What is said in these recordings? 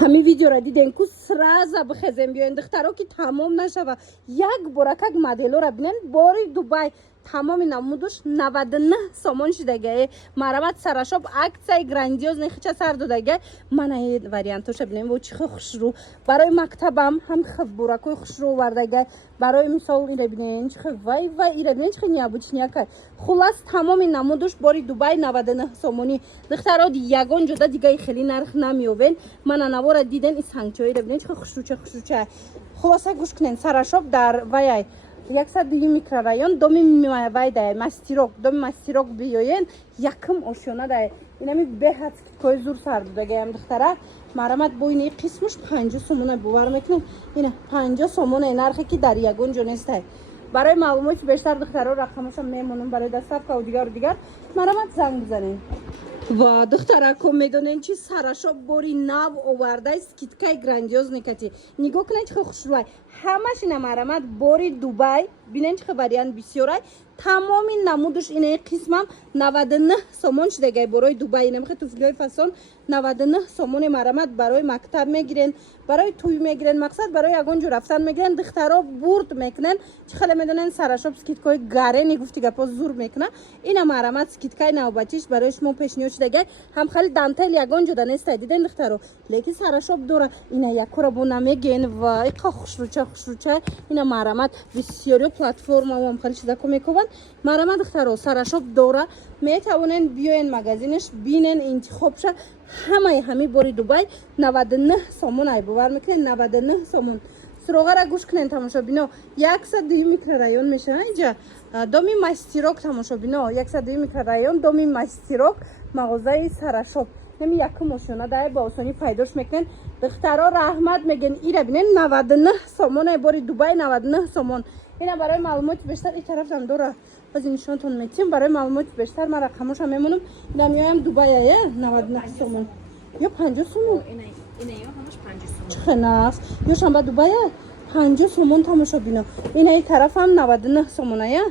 همین ویدیو را دیدین که سرازا بخزم بیاین دخترها که تمام نشوه یک بارکک مدلو را بینن باری دوبای تمام نمودش 99 سامان شدگه مرامت سرشاب اکسای گراندیوز نخچه سر دادگه من این وریانتوش بینیم و چی خوش رو برای مکتبم هم خب براکوی خوش رو وردگه برای مثال این بینین چی وای وای این بینین چی نیابوچ نیاکه خلاص تمام نمودش باری دوبای 99 سامانی دخترها یگان جدا دیگه خیلی نرخ نمیوین من نوار دیدن این سنگچوی بینین چی خوش رو چه خلاصه گوش کنین سرشاب در وای 102 میکرورایون دومی وای دای مستیروک دومی مستیروک بیاین یکم آشیانه دای اینمی به حد که زور سر داده هم دختره مرامت بوینه قسمش 50 سومونه باور میکنم اینه 50 سومونه نرخی که در یگون جونسته برای معلومات بیشتر دخترها رقمش میمونم برای دسترف و دیگر مرامت زنگ بزنین و دختره کم میدونین چی سرشا باری نو آورده سکیتکای گراندیوز نکتی نگاه کنین چه خوش روی همش این مرامت باری دوبای بینین چه خبریان بسیارای تمامی نمودش اینه قسمم 99 سامان شده برای دوبای نمیخه توفیلای فسان 99 سامان مرامت برای مکتب میگیرن برای توی میگیرن مقصد برای یگان جو رفتن میگیرن دخترها برد میکنن چه خیلی میدونن سرشاب سکیتکای گاره نگفتی گپا زور میکنه اینا مرامت سکیتکای نوبتیش برای شما پیشنهاد شده هم خیلی دانتل یگان جو دانسته دیدن دخترها لیکن سرشاب دوره اینا یکورا بو نمیگن و ایقا خوش رو چه اینا مرامت بسیاری پلتفرم هم خیلی شده میکنن مرامت دخترها سرشاب دوره میتوانن بیاین مگزینش بینن انتخاب شه همه باری دوبای 99 سامون ای باور میکنین 99 سامون سروغه را گوش کنین تماشا بینا 102 میکرورایون میشه اینجا دومی مستیروک تماشا بینا 102 میکرورایون دومی مستیروک مغازه سرشاب نمی یک ماشونه دای با آسانی پیداش میکنین دخترها رحمت میگن ایره بینین 99 سامون ای باری دوبای 99 سامون اینا برای معلومات بیشتر این طرف هم دوره از این نشانتون میتیم برای معلومات بیشتر من رقمش هم میمونم نمیایم دوبای 99 سومون یا 50 سومون اینا همش 50 سومون چه ناس یا شنبه دوبای 50 سومون تماشا بینا اینا این طرف هم 99 سومونه یا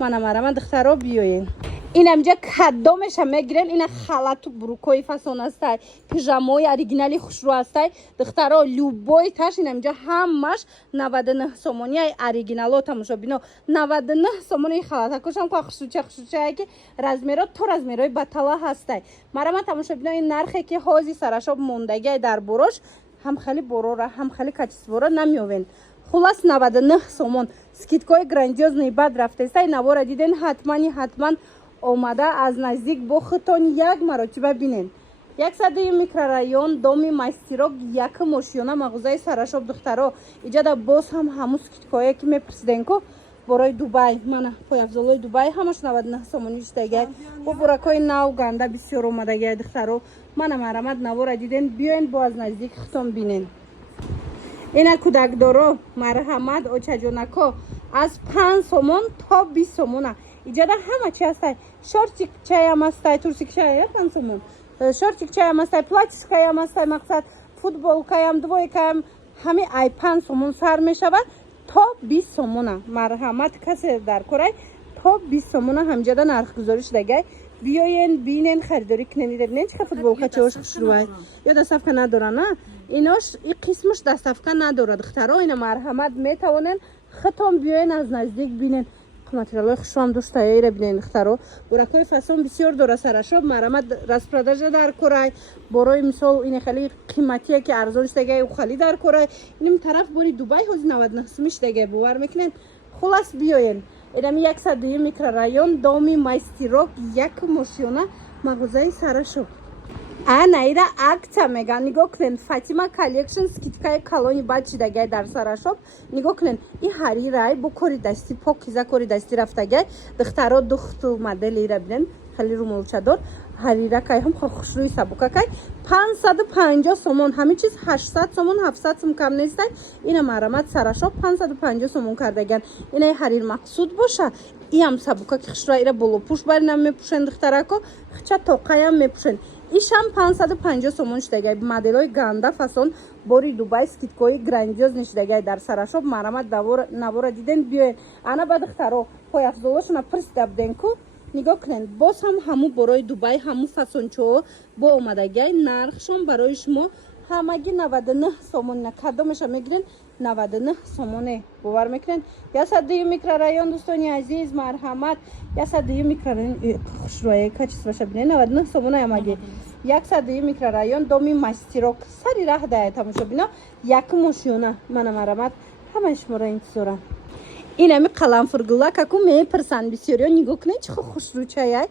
من دخترها بیاین این همجا کدامش هم میگیرن این خلط و بروکوی فسون هستای پیژامای اوریجینالی خوش رو هستای دخترها لوبای تاش این همجا همش 99 سومونی اوریجینالو تماشا بینا 99 سومونی خلط کشم که خوشوچه که رزمیرا تو رزمیرای بطلا هستای مرا تماشا بینا این نرخی که حوزی سرشاب موندگی در بروش هم خیلی برورا هم خیلی کچسورا نمیوین خلاص 99 سومون سکیتکای گراندیوز نیباد رفته است نوارا دیدن حتما اومده از نزدیک با خودتون یک مرتبه ببینین 100 میکرورایون دومی مستیروک یک ماشیونه مغازه سرشاب دخترها اینجا باز هم همون سکیتکایی که میپرسیدن که برای دوبای من پای افضلای دوبای همش 99 سومونی شده و براکای نو گنده بسیار اومده دخترها من مرامت نوارا دیدن بیاین با از نزدیک خودتون ببینین اینا کودک دارو مرحمت اوچجونکو از 5 سومون تا 20 سومونه اینجا همه چی هستای شورتیک چای هم هستای تورسیک چای 5 سومون شورتیک چای هم هستای پلاتیسک هم هستای مقصد فوتبولکا هم دویکا هم همه ای 5 سومون سر میشود تا 20 سومونه مرحمت کسی در کره تا 20 سومونه همجا نرخ گذاری شده بیاین بینن خریداری کنین نه چه فوتبولکا چوش شروع یا دستافکا نداره نه ایناش این قسمش دستافکا نداره دخترها اینا مرحمت میتوانن خطام بیاین از نزدیک بینن ماتریالای خوشم دوست تایره بینین دخترها براکای فسون بسیار داره سرشاب مرامت رسپرداژ در کره برای مثال این خیلی قیمتیه که ارزانش دیگه و خالی در کره اینم طرف بری دوبای حوز 99 سومش دیگه باور میکنین خلاص بیاین اینم 102 میکرورایون دومی مستیروک یک ماشیونه مغازه سرشاب اینا акция میگن نگاه کنین فاطمه کالکشن سکیتکای کالونی بچی دیگه در سرشاب نگاه کنین این هری رای با کاری دستی پاکیزه کاری دستی رفتگه دخترها دخت و مدلی را بینن خیلی رو مولچدار هری را که هم خوش روی سبوکا که 550 سومون همه چیز 800 سومون 700 سوم کم نیستن اینا مرامت سرشاب 550 سومون کردگن اینا هریر مقصود باشه این هم سبوکا که خش را بولو پوش بر نمیپوشن دخترها که خچه توقعی هم میپوشن ایش هم 550 سومون شدگی مدلای گنده فسون باری دوبای سکیتکای گراندیوز نشدگی در سرشاب مرامت نوارا دیدن بیاین انا با دخترها پای افضلاشون پرسیده بدن که نگاه کنین باز هم همو برای دوبای همو فسون چو با اومدگی نرخشون برای شما ҳамагӣ 99 сомон. Кадомеша мегирен 99 сомоне. бовар мекунед. 102 микрорайон дӯстони азиз, марҳамат. 102 микрорайон хушрӯяи качествоша бинед 99 сомона ҳамагӣ. 102 микрорайон доми Мастерок сари раҳ дая тамошо бино. Як мошина мана марҳамат. ҳамаи шуморо интизорам. Инами қаламфургула каку мепирсанд бисёриё. нигоҳ кунед чӣ хушрӯчая.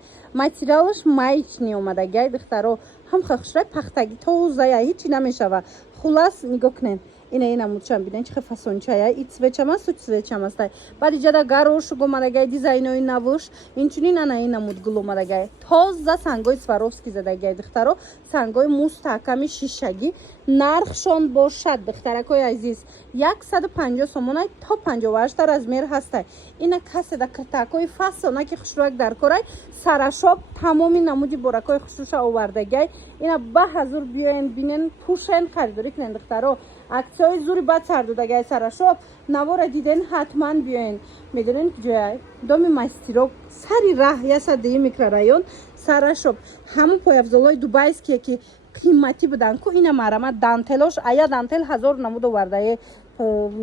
материалаш маечни омадагай духтаро ҳам хушрӯй пахтаги тозая ҳичи намешава. хулас нигоҳ кунед. ина мудшам бинед чӣ фасончая. и цвечамаст у цвечамастай. баъди ҷада гарошук омадагай дизайнои навуш. инчунин ана ина мудгул омадагай. тоза сангои Сваровски задагай духтаро. сангои мустаҳками шишагӣ. нархшон бошад духтаракои азиз 150 сомонай то 58 размер ҳастай. ина каседа киртакои фасона ки хушрӯяк дар корай сарашоб тамоми намуди боракои хушрӯша овардагай. ина ба ҳазур биёен бинен пушен харидорӣ кунен духтаро. аксияи зури бад сардодагай сарашоб навора диден ҳатман биёен. медонен куҷояй доми Мастерок сари раҳ 102 микрорайон сарашоб. ҳама пояфзолои дубайские ки қиматӣ будан ку ина марҳамат дантелош ая дантел 1000 намуд овардае.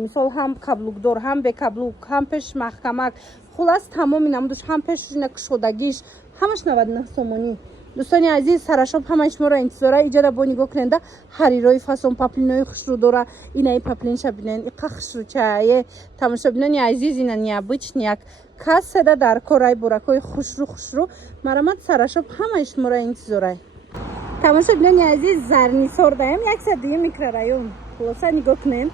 мисол ҳам каблукдор ҳам бекаблук ҳам пеш маҳкамак хулас тамоми намудаш ҳам пеш ина кушодагиш ҳамаш 99 сомонӣ. дӯстони азиз сарашоб ҳамаи шуморо интизора. иҷода бо нигоҳ куненда ҳарирои фасон паплинои хушрӯ дора. инаи паплинша бинен иқа хушрӯчае тамошо бинони азиз ина необычный як каседа дар корай боракои хушрӯ марҳамат сарашоб ҳамаи шуморо интизора. тамошо бинони азиз зарнисор даем 102 микрорайон. хулоса нигоҳ кунен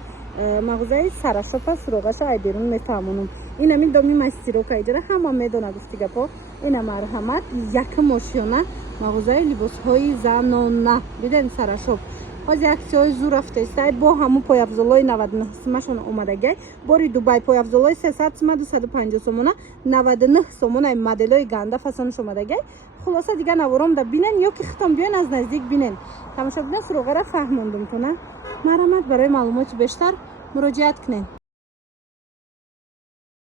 мағозаи сарашоб аст суроғаша айберун мефаҳмонам. инами доми Мастерок иҷора ҳама медонад гуфтигапо. ина марҳамат як мошина мағозаи либосҳои занона биден сарашоб ҳозир аксияҳои зур рафтаистай бо ҳамун пояфзолои 99 сомашон омадагай. бори Дубай пояфзолои 300 сомон 250 сомона 99 сомонаи моделои ганда фасонаш омадагай. хулоса дигар навором да бинен ё ки хитом биёен аз наздик бинен. тамошо биден суроғара фаҳмондумтона. марҳамат барои маълумоти бештар муроҷиат кунед.